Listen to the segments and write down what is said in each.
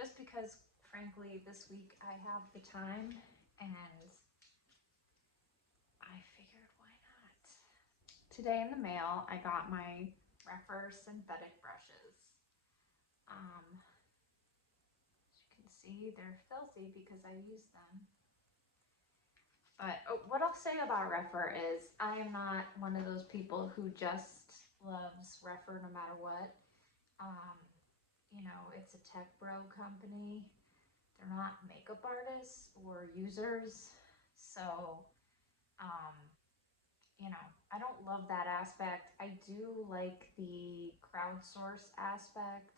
just because, frankly, this week I have the time and I figured why not. Today in the mail, I got my Rephr synthetic brushes. As you can see, they're filthy because I use them. But what I'll say about Rephr is I am not one of those people who just loves Rephr no matter what. You know, it's a tech bro company. They're not makeup artists or users. So, you know, I don't love that aspect. I do like the crowdsource aspect.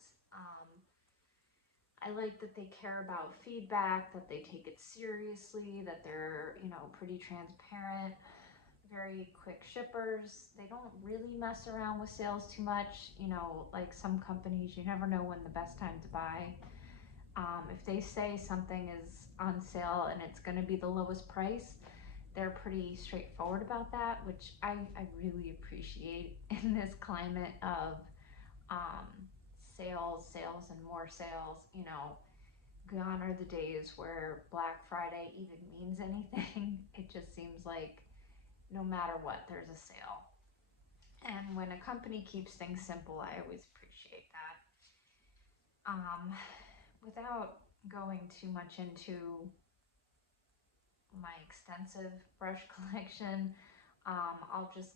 I like that they care about feedback, that they take it seriously, that they're, you know, pretty transparent, very quick shippers. They don't really mess around with sales too much. You know, like some companies, you never know when the best time to buy. If they say something is on sale and it's going to be the lowest price, they're pretty straightforward about that, which I really appreciate in this climate of um, sales, and more sales. You know, gone are the days where Black Friday even means anything. It just seems like no matter what, there's a sale. And when a company keeps things simple, I always appreciate that. Without going too much into my extensive brush collection, I'll just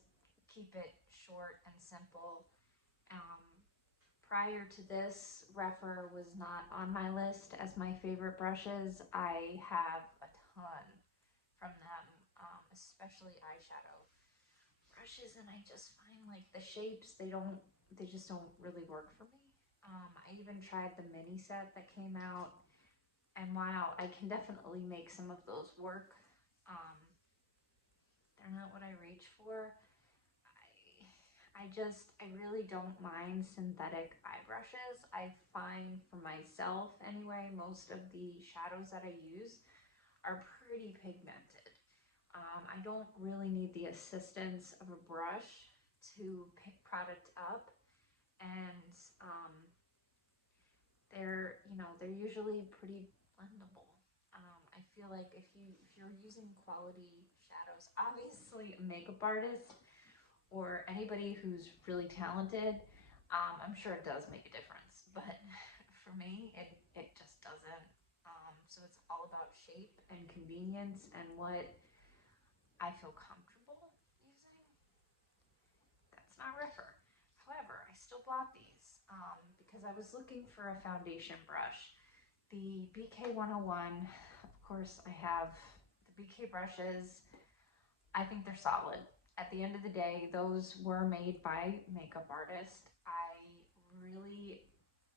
keep it short and simple. Prior to this, Rephr was not on my list as my favorite brushes. I have a ton from them, especially eyeshadow brushes, and I just find like the shapes, they just don't really work for me. I even tried the mini set that came out, and wow, I can definitely make some of those work. They're not what I reach for. I really don't mind synthetic eye brushes. I find for myself anyway, most of the shadows that I use are pretty pigmented. I don't really need the assistance of a brush to pick product up, and they're usually pretty blendable. I feel like if you're using quality shadows, obviously a makeup artist or anybody who's really talented, I'm sure it does make a difference. But for me, it just doesn't. So it's all about shape and convenience and what I feel comfortable using. That's not Rephr. However, I still bought these because I was looking for a foundation brush. The BK101, of course, I have the BK brushes. I think they're solid. At the end of the day, those were made by makeup artists. I really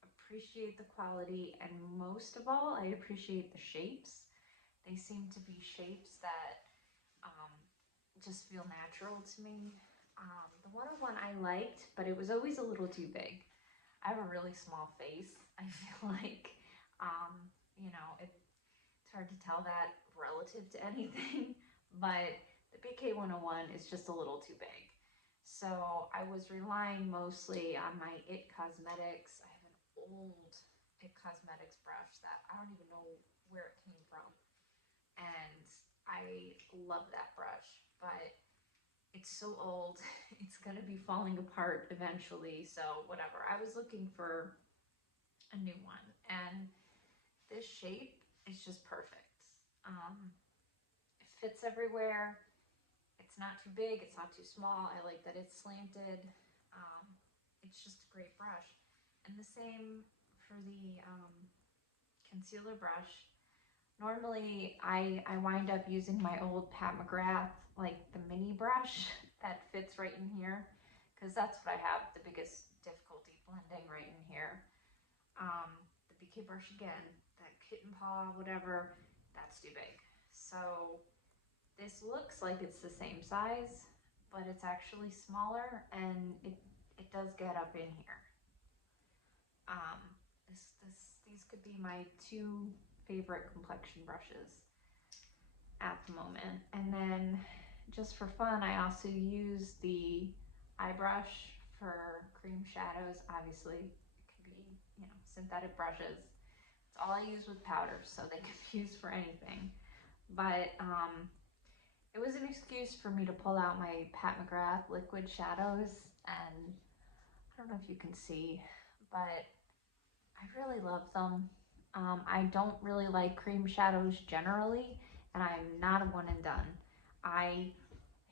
appreciate the quality, and most of all, I appreciate the shapes. They seem to be shapes that just feel natural to me. The 101 I liked, but it was always a little too big. I have a really small face. I feel like, it's hard to tell that relative to anything, but the BK101 is just a little too big. So I was relying mostly on my IT Cosmetics. I have an old IT Cosmetics brush that I don't even know where it came from. And I love that brush, but it's so old, it's gonna be falling apart eventually, so whatever. I was looking for a new one, and this shape is just perfect. It fits everywhere. It's not too big, it's not too small. I like that it's slanted. It's just a great brush. And the same for the concealer brush. Normally, I wind up using my old Pat McGrath, like the mini brush that fits right in here, because that's what I have the biggest difficulty blending right in here. The BK brush again, that kitten paw, whatever, that's too big. So this looks like it's the same size, but it's actually smaller, and it does get up in here. These could be my two favorite complexion brushes at the moment. And then just for fun, I also use the eye brush for cream shadows. Obviously, it could be, synthetic brushes. It's all I use with powders, so they can be used for anything. But it was an excuse for me to pull out my Pat McGrath liquid shadows, and I don't know if you can see, but I really love them. I don't really like cream shadows generally, and I'm not a one and done. I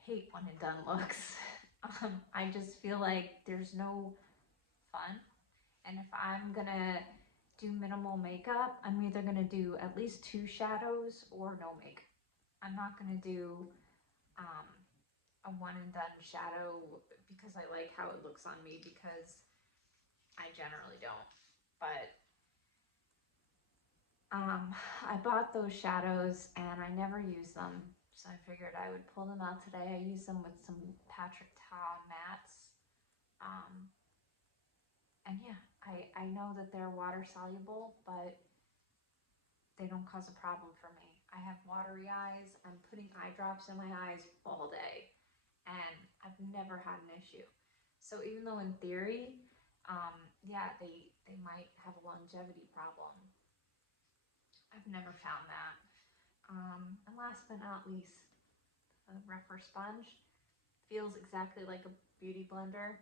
hate one and done looks. I just feel like there's no fun. And if I'm gonna do minimal makeup, I'm either gonna do at least 2 shadows or no makeup. I'm not gonna do um, a one and done shadow because I like how it looks on me, because I generally don't. But I bought those shadows and I never use them, so I figured I would pull them out today. I use them with some Patrick Ta mattes. Um, and yeah, I know that they're water soluble, but they don't cause a problem for me. I have watery eyes. I'm putting eye drops in my eyes all day, and I've never had an issue. So even though in theory, yeah, they might have a longevity problem, I've never found that. And last but not least, the Rephr sponge feels exactly like a beauty blender.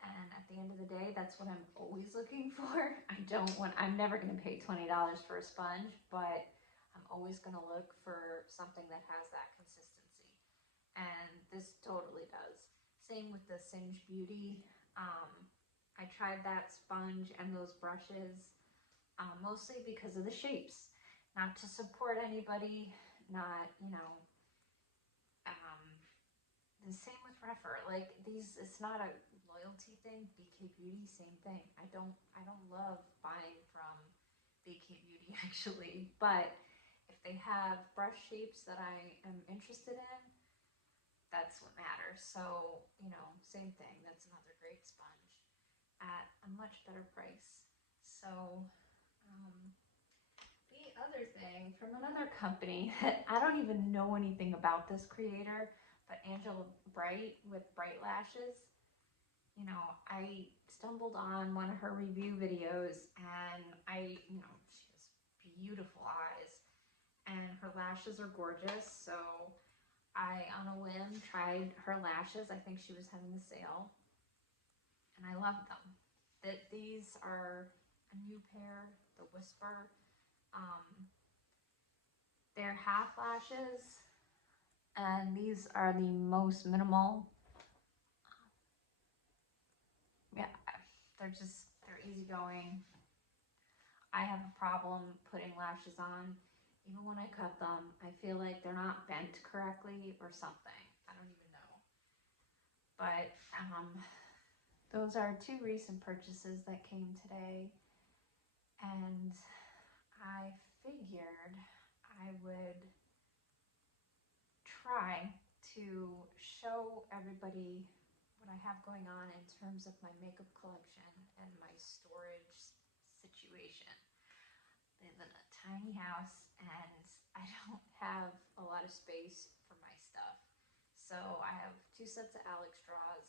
And at the end of the day, that's what I'm always looking for. I'm never going to pay $20 for a sponge, but I'm always going to look for something that has that consistency. And this totally does. Same with the Singe Beauty. I tried that sponge and those brushes mostly because of the shapes. Not to support anybody, not, um, the same with Rephr. Like these, it's not a loyalty thing. BK Beauty, same thing. I don't love buying from BK Beauty actually, but if they have brush shapes that I am interested in, that's what matters. So, same thing. That's another great sponge at a much better price. So, um, the other thing from another company that I don't even know anything about this creator, but Angela Bright with Bright Lashes. I stumbled on one of her review videos, and she has beautiful eyes and her lashes are gorgeous. So I, on a whim, tried her lashes. I think she was having a sale, and I love them. These are a new pair, the Whisper. Um, they're half lashes, and these are the most minimal. Yeah, they're easygoing. I have a problem putting lashes on. Even when I cut them, I feel like they're not bent correctly or something. I don't even know. But those are 2 recent purchases that came today. And I figured I would try to show everybody what I have going on in terms of my makeup collection and my storage situation. I live in a tiny house and I don't have a lot of space for my stuff. So I have 2 sets of Alex straws.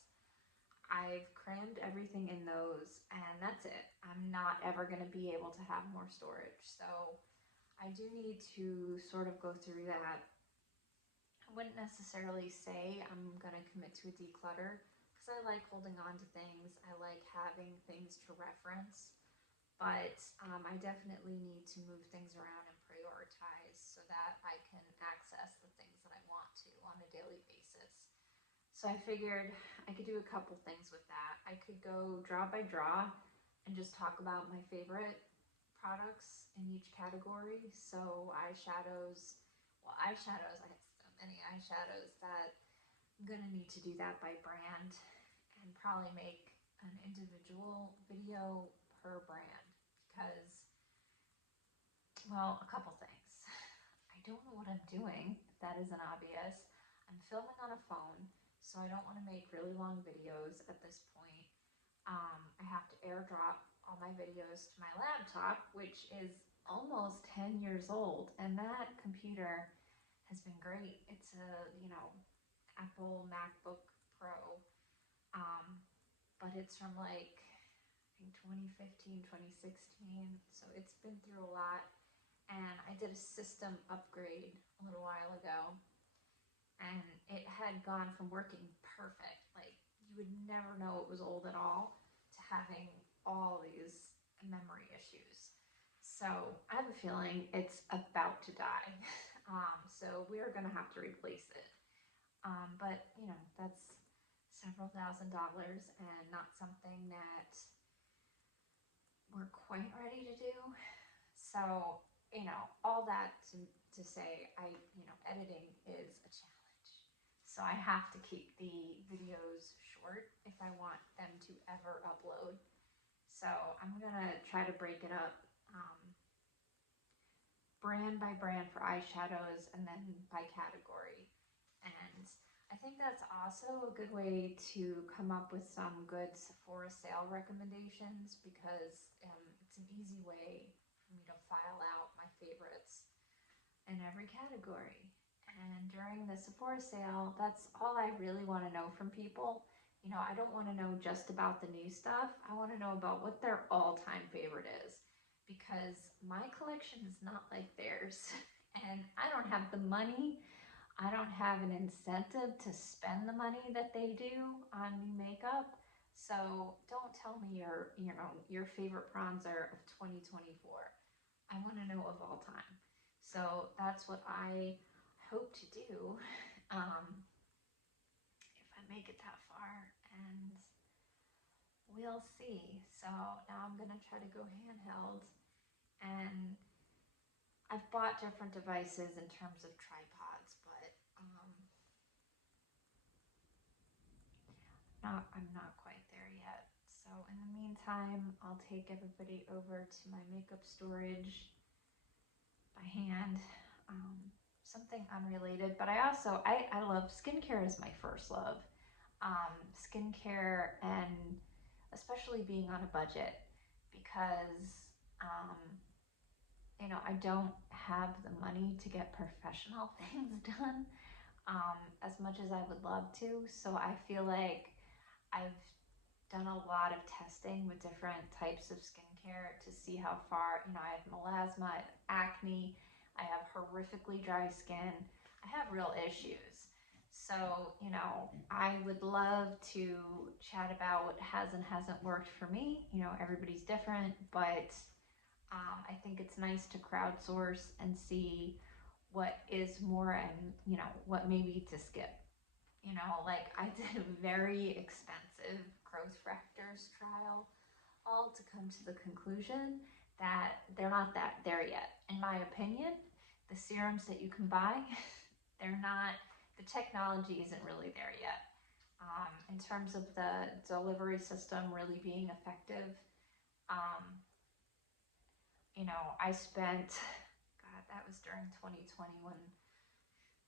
I've crammed everything in those, and that's it. I'm not ever going to be able to have more storage. So I do need to sort of go through that. I wouldn't necessarily say I'm going to commit to a declutter because I like holding on to things. I like having things to reference. But I definitely need to move things around and prioritize so that I can access the things that I want to on a daily basis. So I figured I could do a couple things with that. I could go draw by draw and just talk about my favorite products in each category. So eyeshadows, I have so many eyeshadows that I'm gonna need to do that by brand and probably make an individual video per brand because, well, a couple things. I don't know what I'm doing, if that isn't obvious. I'm filming on a phone, so I don't want to make really long videos at this point. I have to airdrop all my videos to my laptop, which is almost 10 years old, and that computer has been great. It's a, Apple MacBook Pro, but it's from like, I think 2015, 2016. So it's been through a lot. And I did a system upgrade a little while ago, and it had gone from working perfect, like you would never know it was old at all, to having all these memory issues. So I have a feeling it's about to die. So we're gonna have to replace it. But you know, that's several $1,000s and not something that we're quite ready to do. So, you know, all that to say, editing is a challenge. So I have to keep the videos short if I want them to ever upload. So I'm gonna try to break it up brand by brand for eyeshadows and then by category. And I think that's also a good way to come up with some good Sephora sale recommendations, because it's an easy way for me to file out my favorites in every category. And during the Sephora sale, that's all I really want to know from people. You know, I don't want to know just about the new stuff. I want to know about what their all-time favorite is, because my collection is not like theirs. And I don't have the money. I don't have an incentive to spend the money that they do on new makeup. So don't tell me your favorite bronzer of 2024. I want to know of all time. So that's what I hope to do if I make it that far, and we'll see. So now I'm gonna try to go handheld, and I've bought different devices in terms of tripods, but I'm not quite there yet. So in the meantime, I'll take everybody over to my makeup storage by hand. Something unrelated, but I love skincare is my first love. Skincare, and especially being on a budget, because I don't have the money to get professional things done as much as I would love to. So I feel like I've done a lot of testing with different types of skincare to see how far, I have melasma, I have acne, I have horrifically dry skin, I have real issues. So, I would love to chat about what has and hasn't worked for me. Everybody's different, but I think it's nice to crowdsource and see what is more and, what maybe to skip. Like I did a very expensive growth factors trial, all to come to the conclusion that they're not there yet. In my opinion, the serums that you can buy, the technology isn't really there yet. In terms of the delivery system really being effective, I spent, God, that was during 2020 when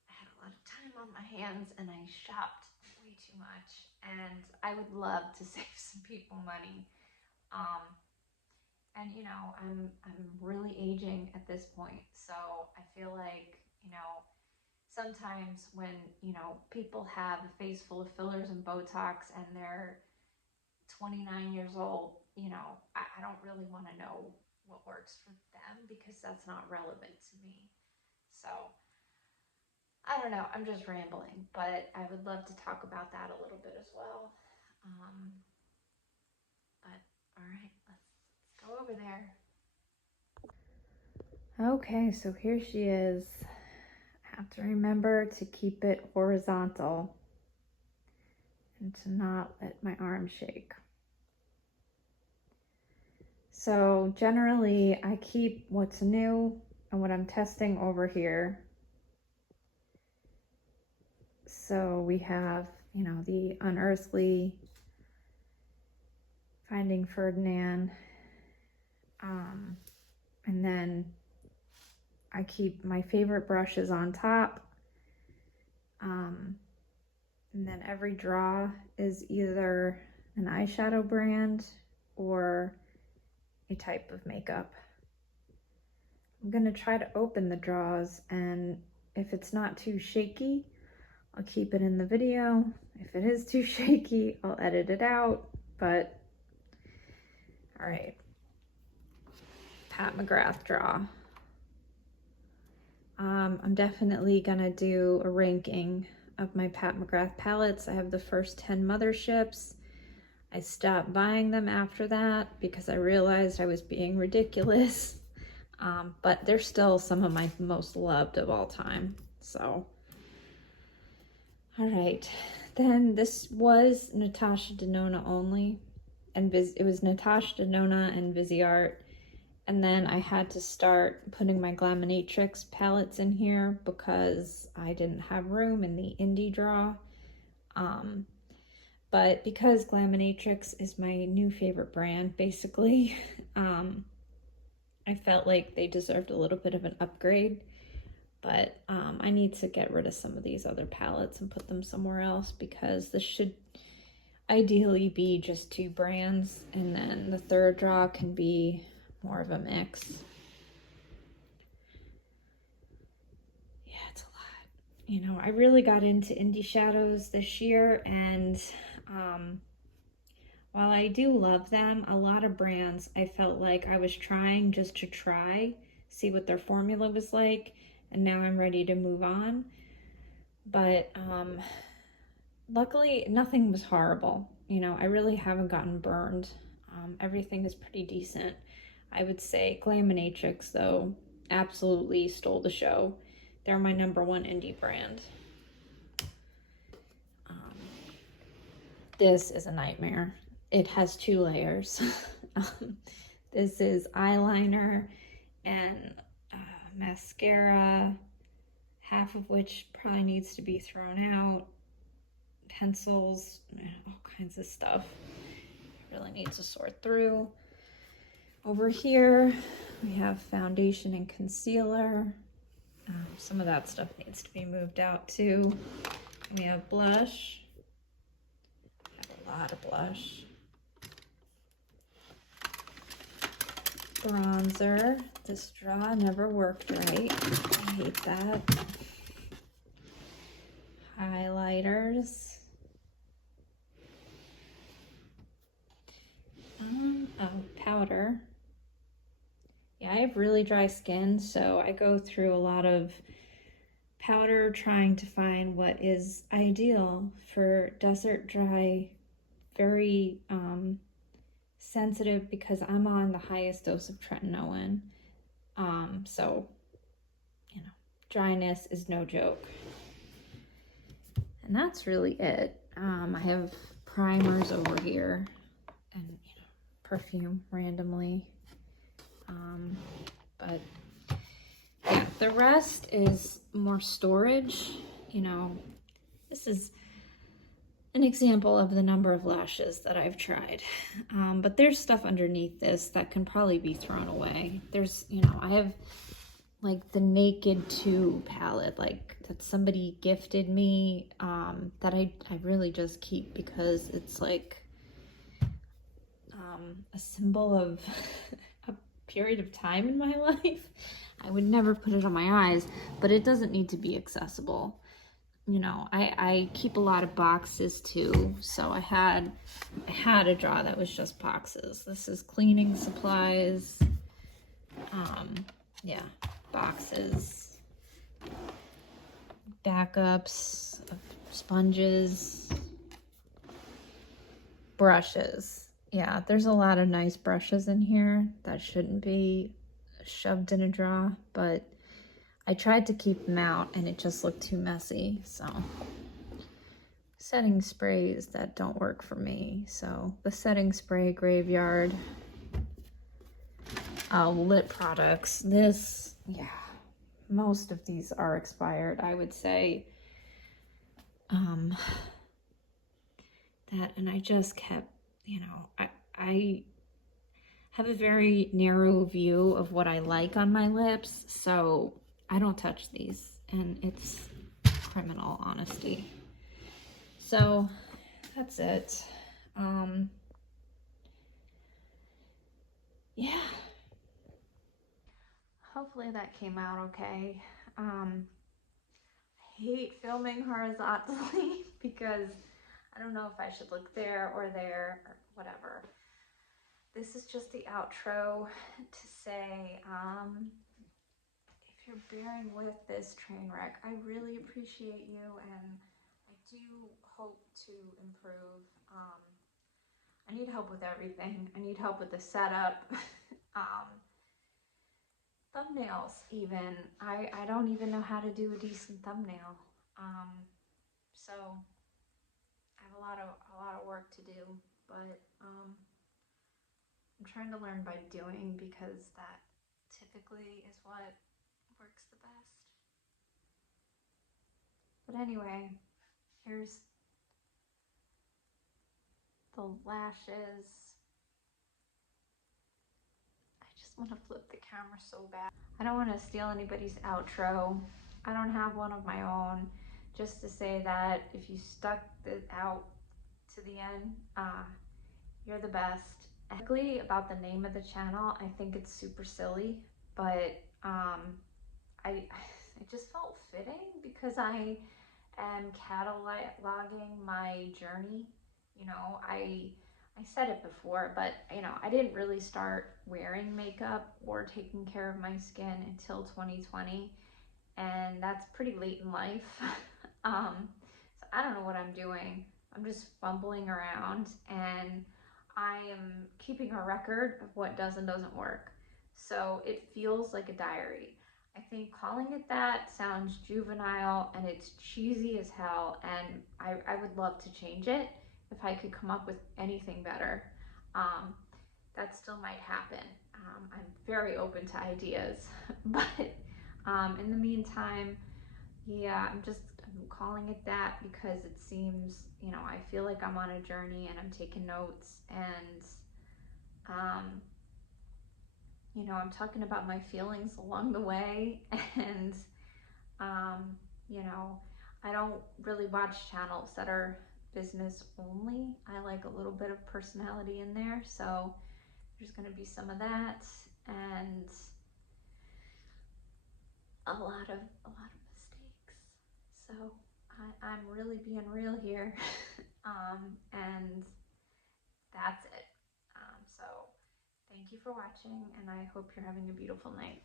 I had a lot of time on my hands and I shopped way too much, and I would love to save some people money. And I'm really aging at this point, so I feel like sometimes when people have a face full of fillers and Botox and they're 29 years old, I don't really want to know what works for them, because that's not relevant to me. So I don't know, I'm just rambling, but I would love to talk about that a little bit as well. But all right, let's go over there. Okay, so here she is. I have to remember to keep it horizontal and to not let my arm shake. So generally I keep what's new and what I'm testing over here. So we have, the Unearthly, Finding Ferdinand, and then I keep my favorite brushes on top, and then every draw is either an eyeshadow brand or a type of makeup. I'm gonna try to open the draws, and if it's not too shaky, I'll keep it in the video. If it is too shaky, I'll edit it out, but All right, Pat McGrath draw. I'm definitely gonna do a ranking of my Pat McGrath palettes. I have the first 10 motherships. I stopped buying them after that because I realized I was being ridiculous. But they're still some of my most loved of all time. So, all right. Then this was Natasha Denona only. And it was Natasha Denona and Viseart. And then I had to start putting my Glaminatrix palettes in here because I didn't have room in the indie draw. But because Glaminatrix is my new favorite brand, basically, I felt like they deserved a little bit of an upgrade. But I need to get rid of some of these other palettes and put them somewhere else because this should ideally be just 2 brands. And then the third draw can be more of a mix. Yeah, it's a lot. You know, I really got into indie shadows this year, and while I do love them, a lot of brands I felt like I was trying just to try, see what their formula was like, and now I'm ready to move on. But luckily nothing was horrible. You know, I really haven't gotten burned. Everything is pretty decent. I would say Glaminatrix, though, absolutely stole the show. They're my #1 indie brand. This is a nightmare. It has 2 layers. This is eyeliner and mascara, half of which probably needs to be thrown out. Pencils, all kinds of stuff. Really need to sort through. Over here, we have foundation and concealer. Some of that stuff needs to be moved out too. We have blush. I have a lot of blush. Bronzer. This draw never worked right. I hate that. Highlighters. Powder. Yeah, I have really dry skin, so I go through a lot of powder trying to find what is ideal for desert dry, very sensitive because I'm on the highest dose of tretinoin. So, you know, dryness is no joke. And that's really it. I have primers over here and, you know, perfume randomly. But yeah, the rest is more storage. You know, this is an example of the number of lashes that I've tried. But there's stuff underneath this that can probably be thrown away. There's, you know, I have like the Naked 2 palette, like that somebody gifted me, that I really just keep because it's like a symbol of a period of time in my life. I would never put it on my eyes, but it doesn't need to be accessible. You know, I keep a lot of boxes too, so I had a drawer that was just boxes. This is cleaning supplies. Yeah, boxes, backups of sponges, brushes. Yeah, there's a lot of nice brushes in here that shouldn't be shoved in a drawer, but I tried to keep them out and it just looked too messy. So setting sprays that don't work for me. So the setting spray graveyard. Lip products. This, yeah, most of these are expired, I would say. That, and I just kept, you know, I have a very narrow view of what I like on my lips, so I don't touch these, and it's criminal honesty. So that's it. Yeah. Hopefully that came out okay. I hate filming horizontally because I don't know if I should look there or whatever. this is just the outro to say, if you're bearing with this train wreck, I really appreciate you, and I do hope to improve. I need help with everything. I need help with the setup. Thumbnails even. I don't even know how to do a decent thumbnail. So I have a lot of work to do, but I'm trying to learn by doing, because that typically is what works the best. But anyway, here's the lashes. I just want to flip the camera so bad. I don't want to steal anybody's outro. I don't have one of my own. Just to say that if you stuck it out to the end, you're the best. Ethically, about the name of the channel, I think it's super silly, but it just felt fitting because I am cataloging my journey. You know, I said it before, but you know, I didn't really start wearing makeup or taking care of my skin until 2020, and that's pretty late in life. So I don't know what I'm doing. I'm just fumbling around, and I am keeping a record of what does and doesn't work. So it feels like a diary. I think calling it that sounds juvenile and it's cheesy as hell, and I would love to change it if I could come up with anything better. That still might happen. I'm very open to ideas, but in the meantime, yeah, I'm calling it that because it seems, you know, I feel like I'm on a journey and I'm taking notes, and you know, I'm talking about my feelings along the way, and you know, I don't really watch channels that are business only. I like a little bit of personality in there, so there's going to be some of that, and a lot of mistakes. So I'm really being real here. And that's it. So thank you for watching, and I hope you're having a beautiful night.